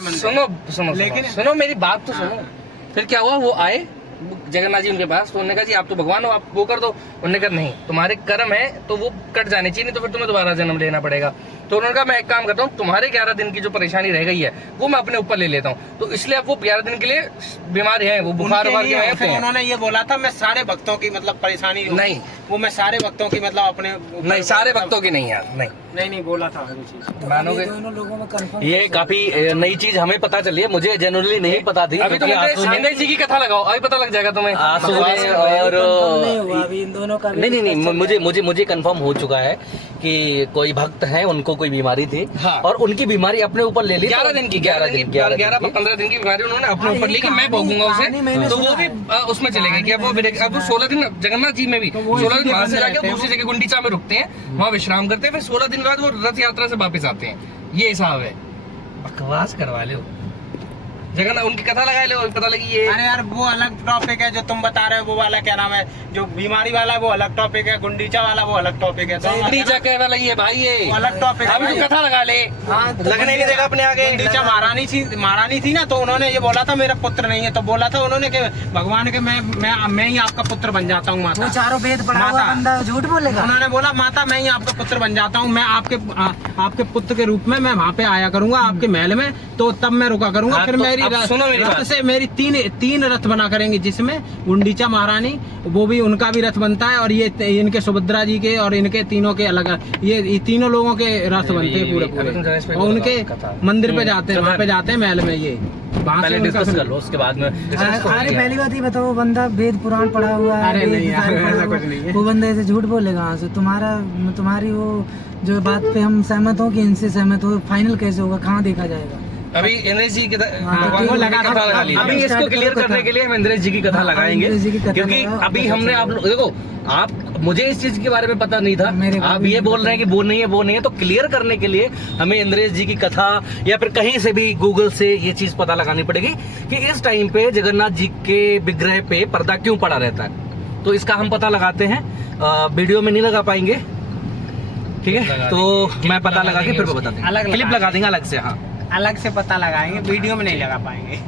सुनो सुनो लेकिन सुनो मेरी बात तो सुनो। फिर क्या हुआ, वो आए जगन्नाथ जी उनके पास, तो उन्होंने कहा जी आप तो भगवान हो, आप वो कर दो। उन्होंने कहा नहीं, तुम्हारे कर्म है तो वो कट जाने चाहिए, नहीं तो फिर तुम्हें दोबारा जन्म लेना पड़ेगा। तो उन्होंने कहा मैं एक काम करता हूँ, तुम्हारे 11 दिन की जो परेशानी रह गई है वो मैं अपने ऊपर ले लेता हूँ। तो इसलिए अब वो 11 दिन के लिए बीमार हैं, वो बुखार हैं। उन्होंने ये बोला था मैं सारे भक्तों की मतलब परेशानी नहीं, वो मैं सारे भक्तों की मतलब अपने नहीं सारे भक्तों की नहीं यार, नहीं बोला था। मानोगे दोनों लोगों में कंफर्म। ये काफी नई चीज हमें पता चली है, मुझे जनरली नहीं पता थी। अभी तुम संजय जी की कथा लगाओ, अभी पता लग जाएगा तुम्हें। और अभी इन दोनों का नहीं मुझे कंफर्म हो चुका है कि कोई भक्त है, उनको कोई बीमारी थी और उनकी बीमारी अपने ऊपर ले ली। 11 दिन की 15 दिन की बीमारी उन्होंने अपने ऊपर ली कि मैं भोगूंगा उसे। तो वो भी उसमें चले गए कि अब वो 16 दिन जगन्नाथ जी में भी 16 दिन वहां से जाके दूसरी जगह गुंडीचा में रुकते हैं, वहाँ विश्राम करते हैं, फिर 16 दिन बाद वो रथ यात्रा से वापस आते हैं। ये हिसाब है। बकवास करवा लो, जगन्नाथ उनकी कथा लगा लो, पता लगी ये। अरे यार वो अलग टॉपिक है जो तुम बता रहे हो, वो वाला क्या नाम है जो बीमारी वाला वो अलग टॉपिक है, गुंडीचा वाला वो अलग टॉपिक है। गुंडीचा क्या वाला ये भाई, ये अलग टॉपिक है। अभी तो कथा लगा ले, लगने नहीं देगा अपने आगे। गुंडीचा महारानी थी ना, तो उन्होंने ये बोला था मेरा पुत्र नहीं है, तो बोला था उन्होंने कि भगवान के मैं ही आपका पुत्र बन जाता हूँ माता। चारों वेद पढ़ा हुआ बंदा झूठ बोलेगा। उन्होंने बोला माता मैं ही आपका पुत्र बन जाता हूँ, मैं आपके पुत्र के रूप में मैं वहाँ पे आया करूंगा आपके महल में, तो तब मैं रुका करूंगा। फिर मेरी से मेरी तीन रथ बना करेंगे, जिसमें गुंडीचा महारानी वो भी उनका भी रथ बनता है, और ये इनके सुभद्रा जी के और इनके तीनों के अलग ये तीनों लोगों के रथ बनते हैं पूरे और उनके मंदिर पे जाते हैं, वहाँ पे जाते हैं महल में। ये पहले डिस्कस कर लो, उसके बाद में। अरे पहली बात ये बताओ, बंदा वेद पुराण पढ़ा हुआ है, अरे नहीं यार ऐसा कुछ नहीं है। वो बंदा ऐसे झूठ बोलेगा। तुम्हारी वो जो बात पे हम सहमत हो कि इनसे सहमत हो, फाइनल कैसे होगा, कहाँ देखा जाएगा। अभी इंद्रेश जी की वो लगा कथा लगा ली। अभी इसको क्लियर करने के लिए हम इंद्रेश जी की कथा लगाएंगे, क्योंकि अभी हमने आप लोग देखो, आप मुझे इस चीज के बारे में पता नहीं था, आप ये बोल रहे हैं कि वो नहीं है, तो क्लियर करने के लिए हमें इंद्रेश जी की कथा या फिर कहीं से भी गूगल से ये चीज पता लगानी पड़ेगी कि इस टाइम पे जगन्नाथ जी के विग्रह पे पर्दा क्यों पड़ा रहता है। तो इसका हम पता लगाते हैं, वीडियो में नहीं लगा पाएंगे, ठीक है, तो मैं पता लगा के फिर बताते हैं, क्लिप लगा देंगे अलग से। हाँ अलग से पता लगाएंगे, वीडियो में नहीं लगा पाएंगे।